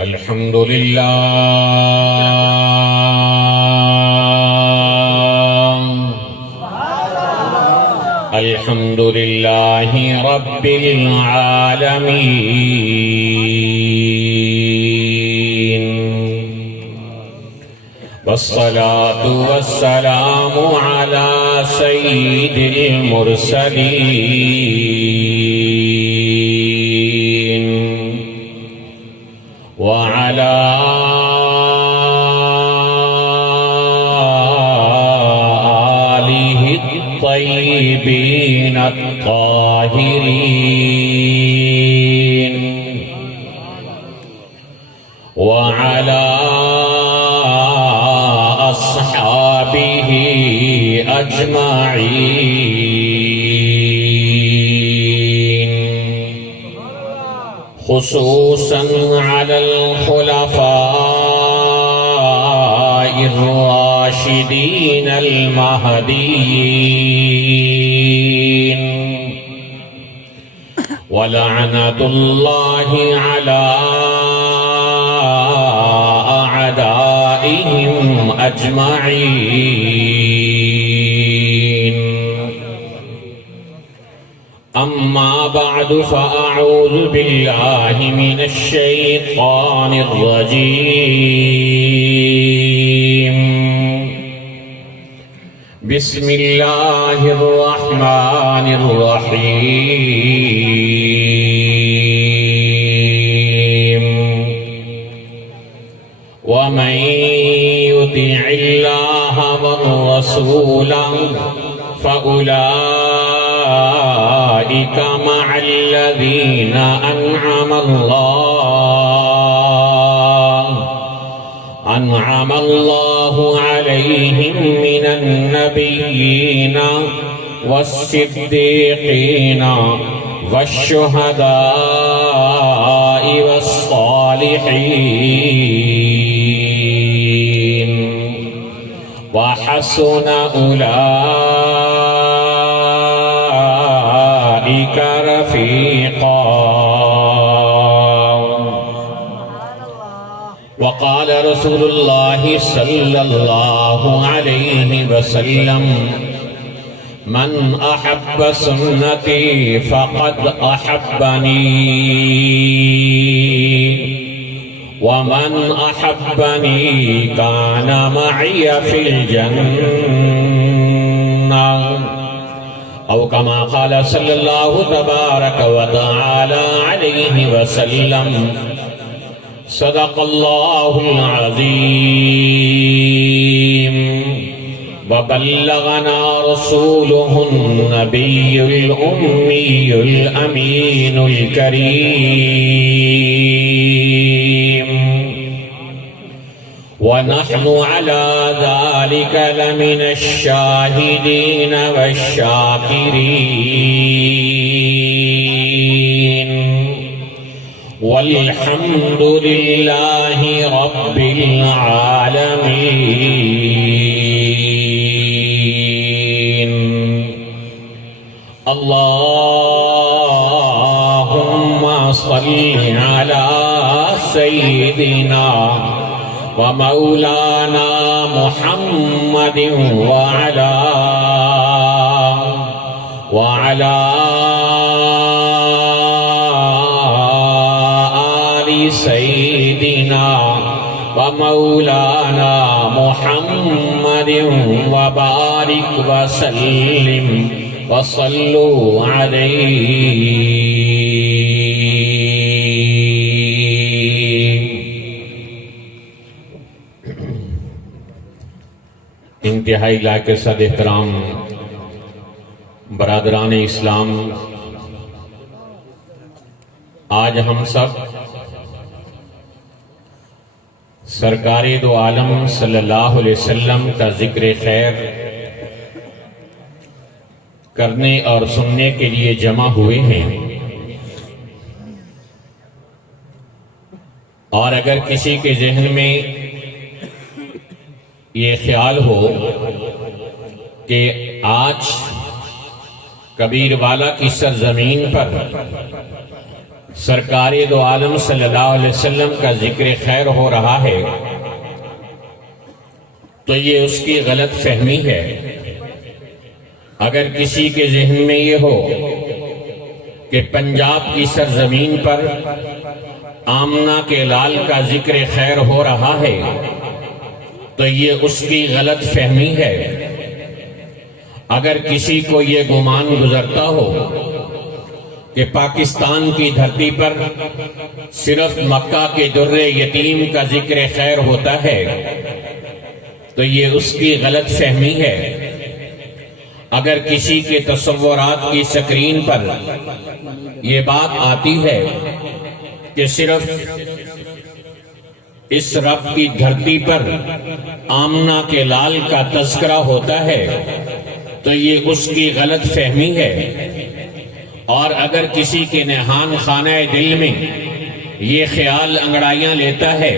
الحمد لله الحمد لله رب العالمين والصلاة والسلام على سيد المرسلين وعلى آله الطيبين الطاهرين وعلى أصحابه أجمعين خصوصا على الخلفاء الراشدين المهديين ولعنة الله على أعدائهم أجمعين أما بعد فأعوذ بالله من الشيطان الرجيم بسم الله الرحمن الرحيم ومن يطع الله والرسول فأولئك مع الذين أنعم الله عليهم من النبيين والصديقين والشهداء والصالحين وحسن أولئك رفيقا وقال رسول الله صلى الله عليه وسلم من أحب سنتي فقد أحبني ومن أحبني كان معي في الجنة أو كما قال صلى الله تبارك وتعالى عليه وسلم صدق الله العظيم وبلغنا رسوله النبي الأمي الأمين الكريم ونحن على ذلك لمن الشاهدين والشاكرين والحمد لله رب العالمين اللهم صل على سيدنا ومولانا محمد وعلى سيدنا ومولانا محمد وبارك وسلم وصلوا عليه انتہائی لائق صد احترام برادران اسلام، آج ہم سب سرکار دو عالم صلی اللہ علیہ وسلم کا ذکر خیر کرنے اور سننے کے لیے جمع ہوئے ہیں، اور اگر کسی کے ذہن میں یہ خیال ہو کہ آج کبیر والا کی سرزمین پر سرکار دو عالم صلی اللہ علیہ وسلم کا ذکر خیر ہو رہا ہے تو یہ اس کی غلط فہمی ہے۔ اگر کسی کے ذہن میں یہ ہو کہ پنجاب کی سرزمین پر آمنہ کے لال کا ذکر خیر ہو رہا ہے تو یہ اس کی غلط فہمی ہے۔ اگر کسی کو یہ گمان گزرتا ہو کہ پاکستان کی دھرتی پر صرف مکہ کے در یتیم کا ذکر خیر ہوتا ہے تو یہ اس کی غلط فہمی ہے۔ اگر کسی کے تصورات کی سکرین پر یہ بات آتی ہے کہ صرف اس رب کی دھرتی پر آمنہ کے لال کا تذکرہ ہوتا ہے تو یہ اس کی غلط فہمی ہے۔ اور اگر کسی کے نہان خانہ دل میں یہ خیال انگڑائیاں لیتا ہے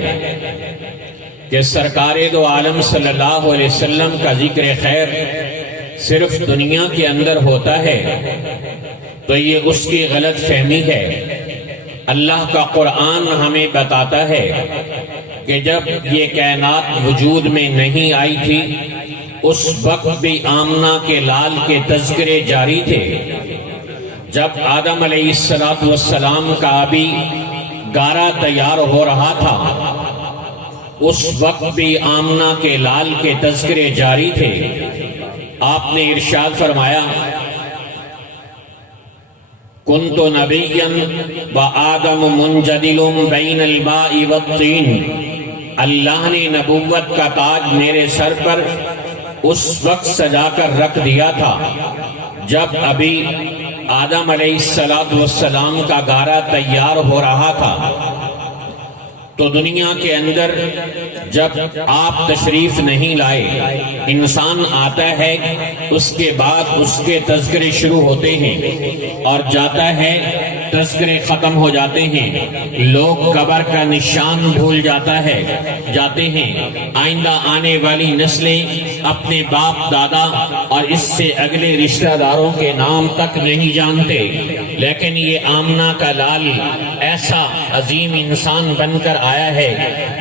کہ سرکار دو عالم صلی اللہ علیہ وسلم کا ذکر خیر صرف دنیا کے اندر ہوتا ہے تو یہ اس کی غلط فہمی ہے۔ اللہ کا قرآن ہمیں بتاتا ہے کہ جب یہ کائنات وجود میں نہیں آئی تھی اس وقت بھی آمنہ کے لال کے تذکرے جاری تھے۔ جب آدم علیہ السلام کا ابھی گارا تیار ہو رہا تھا اس وقت بھی آمنہ کے لال کے تذکرے جاری تھے۔ آپ نے ارشاد فرمایا کنت نبیا وآدم منجدل بین الماء والطین، اللہ نے نبوت کا تاج میرے سر پر اس وقت سجا کر رکھ دیا تھا جب ابھی آدم علیہ السلام کا گارا تیار ہو رہا تھا۔ تو دنیا کے اندر جب آپ تشریف نہیں لائے انسان آتا ہے اس کے بعد اس کے تذکرے شروع ہوتے ہیں اور جاتا ہے تذکرے ختم ہو جاتے ہیں، لوگ قبر کا نشان بھول جاتے ہیں، آئندہ آنے والی نسلیں اپنے باپ دادا اور اس سے اگلے رشتہ داروں کے نام تک نہیں جانتے، لیکن یہ آمنہ کا لال ایسا عظیم انسان بن کر آیا ہے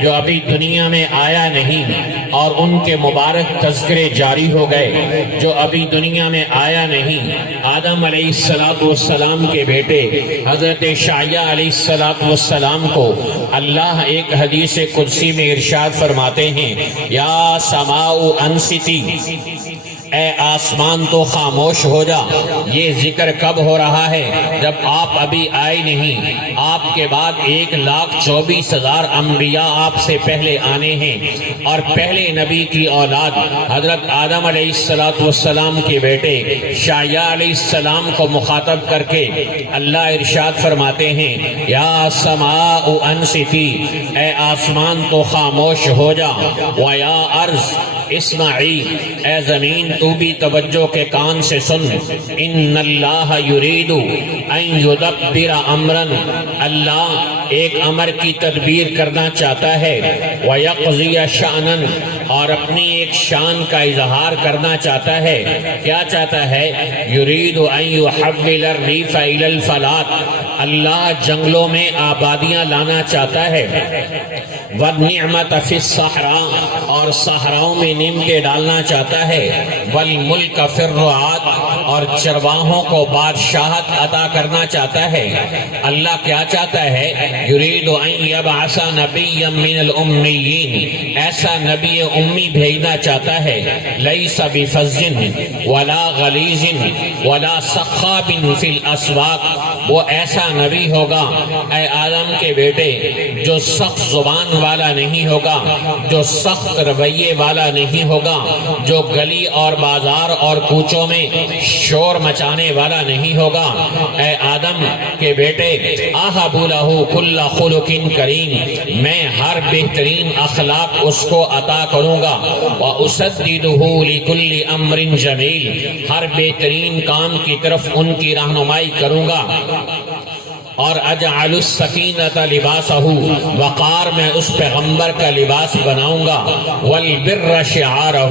جو ابھی دنیا میں آیا نہیں اور ان کے مبارک تذکرے جاری ہو گئے جو ابھی دنیا میں آیا نہیں۔ آدم علیہ السلام کے بیٹے حضرت شعیہ علیہ السلام کو اللہ ایک حدیث قدسی میں ارشاد فرماتے ہیں یا سماء انصتی، اے آسمان تو خاموش ہو جا۔ یہ ذکر کب ہو رہا ہے؟ جب آپ ابھی آئے نہیں، آپ کے بعد 1,24,000 انبیاء آپ سے پہلے آنے ہیں اور پہلے نبی کی اولاد حضرت آدم علیہ السلام کے بیٹے شعیہ علیہ السلام کو مخاطب کر کے اللہ ارشاد فرماتے ہیں یا سماء انصتی، اے آسمان تو خاموش ہو جا، ویا ارض اسمعی، اے زمین تو بھی توجہ کے کان سے سن، ان اللہ یرید ان یدبر امرا، اللہ ایک امر کی تدبیر کرنا چاہتا ہے، ویقضی شأنا، اور اپنی ایک شان کا اظہار کرنا چاہتا ہے۔ کیا چاہتا ہے؟ یرید ان یحول الریف الی الفلاۃ، اللہ جنگلوں میں آبادیاں لانا چاہتا ہے، والنعمت فی الصحراء، اور صحراؤں میں نعمتیں ڈالنا چاہتا ہے، والملک فی الرعاۃ، اور چرواہوں کو بادشاہت عطا کرنا چاہتا ہے۔ اللہ کیا چاہتا ہے؟ یرید ان یبعث نبیا من الامیین، ایسا نبی امی بھیجنا چاہتا ہے، لیس بفظ ولا غلیظ ولا سخاب فی الاسواق، وہ ایسا نبی ہوگا اے آدم کے بیٹے جو سخت زبان والا نہیں ہوگا، جو سخت رویے والا نہیں ہوگا، جو گلی اور بازار اور کوچوں میں شور مچانے والا نہیں ہوگا۔ اے آدم کے بیٹے اَہَبُ لَهُ كُلَّ خُلُقٍ کریم، میں ہر بہترین اخلاق اس کو عطا کروں گا، وَأُسَدِّدُهُ لِكُلِّ أَمْرٍ جَمِيلٍ، ہر بہترین کام کی طرف ان کی رہنمائی کروں گا، اور اجعل السکینۃ لباسہ، وقار میں اس پیغمبر کا لباس بناؤں گا، والبر شعارہ،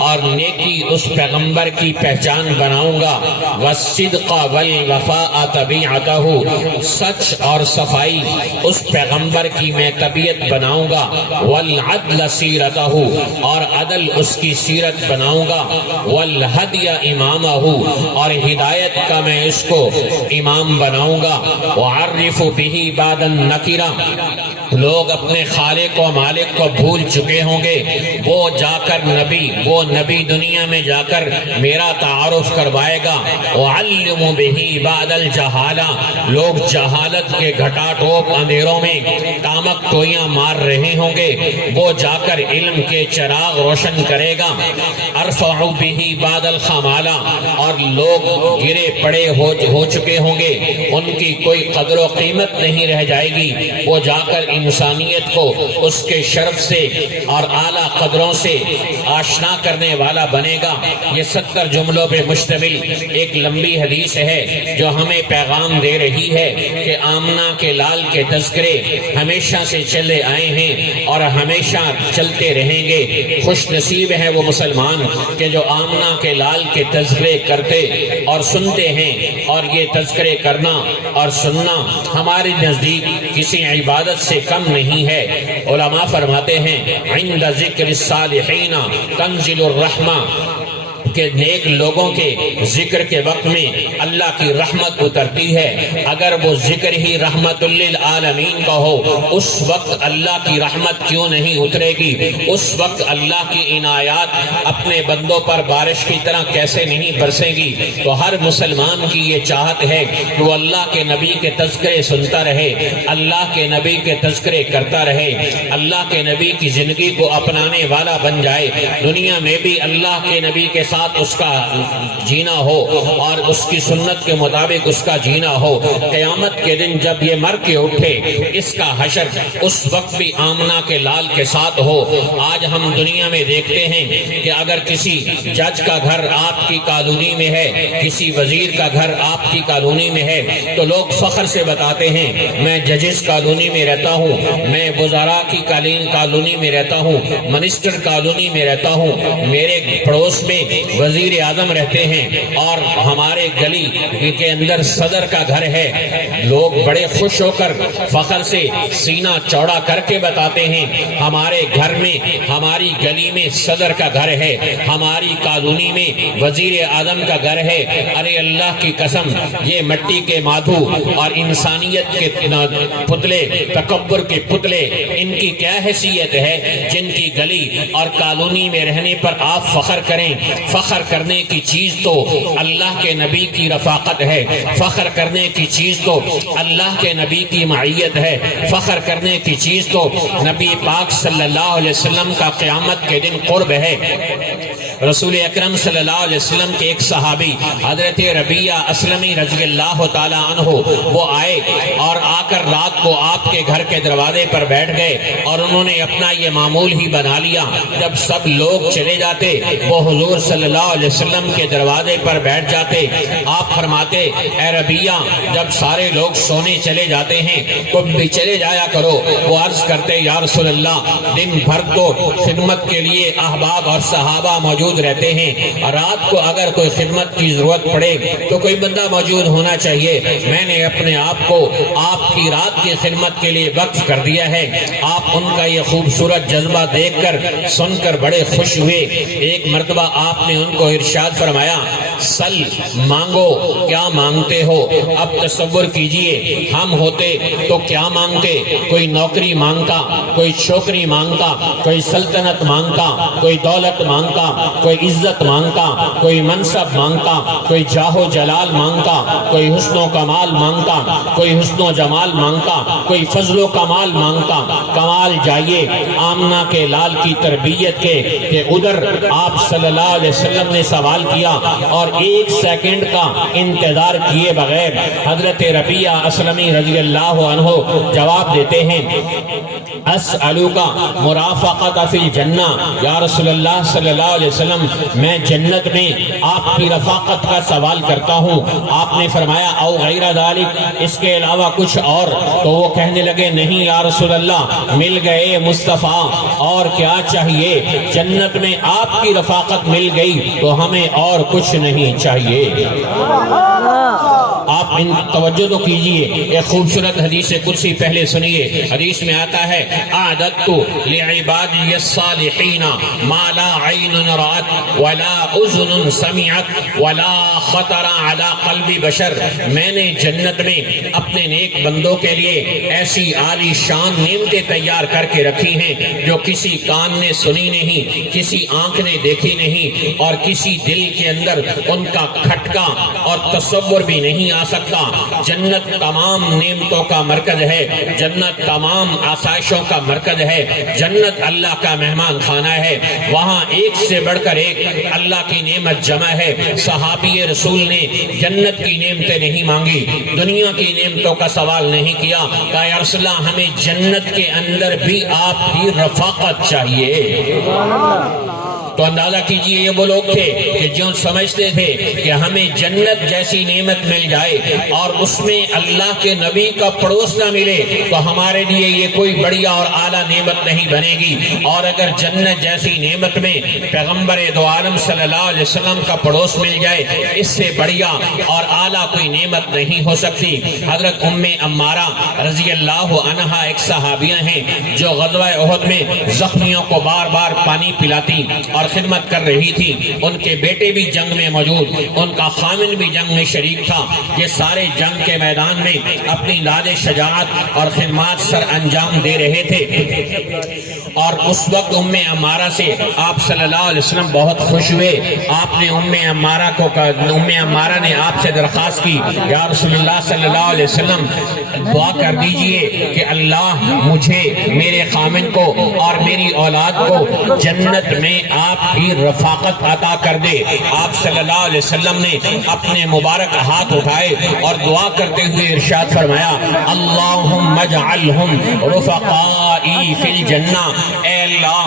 اور نیکی اس پیغمبر کی پہچان بناؤں گا، والصدق والوفاء طبیعتہ، سچ اور صفائی اس پیغمبر کی میں طبیعت بناؤں گا، والعدل سیرتہ، اور عدل اس کی سیرت بناؤں گا، والہدی امامہ، اور ہدایت کا میں اس کو امام بناؤں گا، وعرف بہ بعد النکرہ، لوگ اپنے خالق و مالک کو بھول چکے ہوں گے، وہ جا کر وہ نبی دنیا میں جا کر میرا تعارف کروائے گا، وعلم بہ بعد الجہالہ، لوگ جہالت کے گھٹا ٹوپ اندھیروں میں تامک ٹوئیاں مار رہے ہوں گے، وہ جا کر علم کے چراغ روشن کرے گا، ارفع بہ بعد الخمالہ، اور لوگ گرے پڑے ہو چکے ہوں گے، ان کی کوئی قدر و قیمت نہیں رہ جائے گی، وہ جا کر انسانیت کو اس کے شرف سے اور اعلیٰ قدروں سے آشنا کرنے والا بنے گا۔ یہ 70 جملوں پہ مشتمل ایک لمبی حدیث ہے جو ہمیں پیغام دے رہی ہے کہ آمنہ کے لال کے تذکرے ہمیشہ سے چلے آئے ہیں اور ہمیشہ چلتے رہیں گے۔ خوش نصیب ہے وہ مسلمان کہ جو آمنہ کے لال کے تذکرے کرتے اور سنتے ہیں، اور یہ تذکرے کرنا اور سننا ہمارے نزدیک کسی عبادت سے کم نہیں ہے۔ علماء فرماتے ہیں عند ذکر الصالحین تنزل الرحمہ، کہ نیک لوگوں کے ذکر کے وقت میں اللہ کی رحمت اترتی ہے۔ اگر وہ ذکر ہی رحمت للعالمین کا ہو، اس وقت اللہ کی رحمت کیوں نہیں اترے گی؟ اس وقت اللہ کی عنایات اپنے بندوں پر بارش کی طرح کیسے نہیں برسیں گی؟ تو ہر مسلمان کی یہ چاہت ہے کہ وہ اللہ کے نبی کے تذکرے سنتا رہے، اللہ کے نبی کے تذکرے کرتا رہے، اللہ کے نبی کی زندگی کو اپنانے والا بن جائے، دنیا میں بھی اللہ کے نبی کے ساتھ اس کا جینا ہو اور اس کی سنت کے مطابق اس کا جینا ہو۔ قیامت کے دن جب یہ مر کے اٹھے، اس کا حشر اس وقت بھی آمنہ کے لال کے ساتھ ہو۔ آج ہم دنیا میں دیکھتے ہیں کہ اگر کسی جج کا گھر آپ کی کالونی میں ہے، کسی وزیر کا گھر آپ کی کالونی میں ہے، تو لوگ فخر سے بتاتے ہیں میں ججز کالونی میں رہتا ہوں، میں وزراء کی کالونی میں رہتا ہوں، منسٹر کالونی میں رہتا ہوں، میرے پڑوس میں وزیر اعظم رہتے ہیں، اور ہمارے گلی کے اندر صدر کا گھر ہے۔ لوگ بڑے خوش ہو کر فخر سے سینہ چوڑا کر کے بتاتے ہیں ہمارے گھر میں، ہماری گلی میں صدر کا گھر ہے، ہماری کالونی میں وزیر اعظم کا گھر ہے۔ ارے اللہ کی قسم، یہ مٹی کے مادھو اور انسانیت کے پتلے، تکبر کے پتلے، ان کی کیا حیثیت ہے جن کی گلی اور کالونی میں رہنے پر آپ فخر کریں؟ فخر کرنے کی چیز تو اللہ کے نبی کی رفاقت ہے، فخر کرنے کی چیز تو اللہ کے نبی کی معیت ہے، فخر کرنے کی چیز تو نبی پاک صلی اللہ علیہ وسلم کا قیامت کے دن قرب ہے۔ رسول اکرم صلی اللہ علیہ وسلم کے ایک صحابی حضرت ربیعہ اسلمی رضی اللہ تعالی عنہ، وہ آئے اور آ کر رات کو آپ کے گھر کے دروازے پر بیٹھ گئے، اور انہوں نے اپنا یہ معمول ہی بنا لیا، جب سب لوگ چلے جاتے وہ حضور صلی اللہ علیہ وسلم کے دروازے پر بیٹھ جاتے۔ آپ فرماتے اے ربیعہ، جب سارے لوگ سونے چلے جاتے ہیں تم بھی چلے جایا کرو۔ وہ عرض کرتے یا رسول اللہ، دن بھر تو خدمت کے لیے احباب اور صحابہ موجود رہتے ہیں، رات کو اگر کوئی خدمت کی ضرورت پڑے تو کوئی بندہ موجود ہونا چاہیے۔ میں نے اپنے آپ کو آپ کی رات کی خدمت کے لیے وقف کر دیا ہے۔ آپ ان کا یہ خوبصورت جذبہ دیکھ کر سن کر بڑے خوش ہوئے۔ ایک مرتبہ آپ نے ان کو ارشاد فرمایا سل، مانگو، کیا مانگتے ہو؟ اب تصور کیجئے ہم ہوتے تو کیا مانگتے؟ کوئی نوکری مانگتا، کوئی چھوکری مانگتا، کوئی سلطنت مانگتا، کوئی دولت مانگتا، کوئی عزت مانگتا، کوئی منصب مانگتا، کوئی جاہ و جلال مانگتا، کوئی حسن و کمال مانگتا، کوئی حسن و جمال مانگتا، کوئی فضل و کمال مانگتا۔ کمال جائیے آمنہ کے لال کی تربیت کے کہ ادھر آپ صلی اللہ علیہ وسلم نے سوال کیا اور ایک سیکنڈ کا انتظار کیے بغیر حضرت ربیعہ اسلمی رضی اللہ عنہ جواب دیتے ہیں اسألوکا مرافقت فی الجنہ، یا رسول اللہ صلی اللہ علیہ وسلم وسلم میں جنت میں آپ کی رفاقت کا سوال کرتا ہوں۔ آپ نے فرمایا او غیر ذالک، اس کے علاوہ کچھ اور؟ تو وہ کہنے لگے نہیں یا رسول اللہ، مل گئے مصطفیٰ، اور کیا چاہیے؟ جنت میں آپ کی رفاقت مل گئی تو ہمیں اور کچھ نہیں چاہیے۔ آپ ان توجہ تو کیجئے، ایک خوبصورت حدیث قدسی پہلے سنیے۔ حدیث میں آتا ہے اعددت لعبادی الصالحین ما لا عین رأت ولا اذن سمعت ولا خطر علی قلب بشر، میں نے جنت میں اپنے نیک بندوں کے لیے ایسی عالی شان نعمتیں تیار کر کے رکھی ہیں جو کسی کان نے سنی نہیں، کسی آنکھ نے دیکھی نہیں، اور کسی دل کے اندر ان کا کھٹکا اور تصور بھی نہیں آ سکتا۔ جنت تمام نعمتوں کا مرکز ہے، جنت تمام آسائشوں کا مرکز ہے، جنت اللہ کا مہمان خانہ ہے، وہاں ایک سے بڑھ کر ایک اللہ کی نعمت جمع ہے۔ صحابی رسول نے جنت کی نعمتیں نہیں مانگی، دنیا کی نعمتوں کا سوال نہیں کیا، کہا یا رسول اللہ ہمیں جنت کے اندر بھی آپ کی رفاقت چاہیے۔ تو اندازہ کیجئے یہ وہ لوگ تھے کہ جو سمجھتے تھے کہ ہمیں جنت جیسی نعمت مل جائے اور اس میں اللہ کے نبی کا پڑوس نہ ملے تو ہمارے لیے یہ کوئی بڑیا اور اعلیٰ نعمت نہیں بنے گی، اور اگر جنت جیسی نعمت میں پیغمبر دو عالم صلی اللہ علیہ وسلم کا پڑوس مل جائے، اس سے بڑیا اور اعلیٰ کوئی نعمت نہیں ہو سکتی۔ حضرت ام عمارہ رضی اللہ عنہا ایک صحابیہ ہیں جو غزوہ احد میں زخمیوں کو بار بار پانی پلاتی اور خدمت کر رہی تھی۔ ان کے بیٹے بھی جنگ میں موجود، ان کا خامن بھی جنگ میں شریک تھا۔ یہ سارے جنگ کے میدان میں اپنی داد شجاعت اور خدمات سر انجام دے رہے تھے، اور اس وقت ام عمارہ سے آپ صلی اللہ علیہ وسلم بہت خوش ہوئے۔ آپ نے ام عمارہ نے آپ سے درخواست کی یا رسول اللہ صلی اللہ علیہ وسلم دعا کر دیجئے کہ اللہ مجھے، میرے خامن کو اور میری اولاد کو جنت میں آپ کی رفاقت عطا کر دے۔ آپ صلی اللہ علیہ وسلم نے اپنے مبارک ہاتھ اٹھائے اور دعا کرتے ہوئے ارشاد فرمایا اللہم اجعلہم رفقائی فی الجنہ، اے اللہ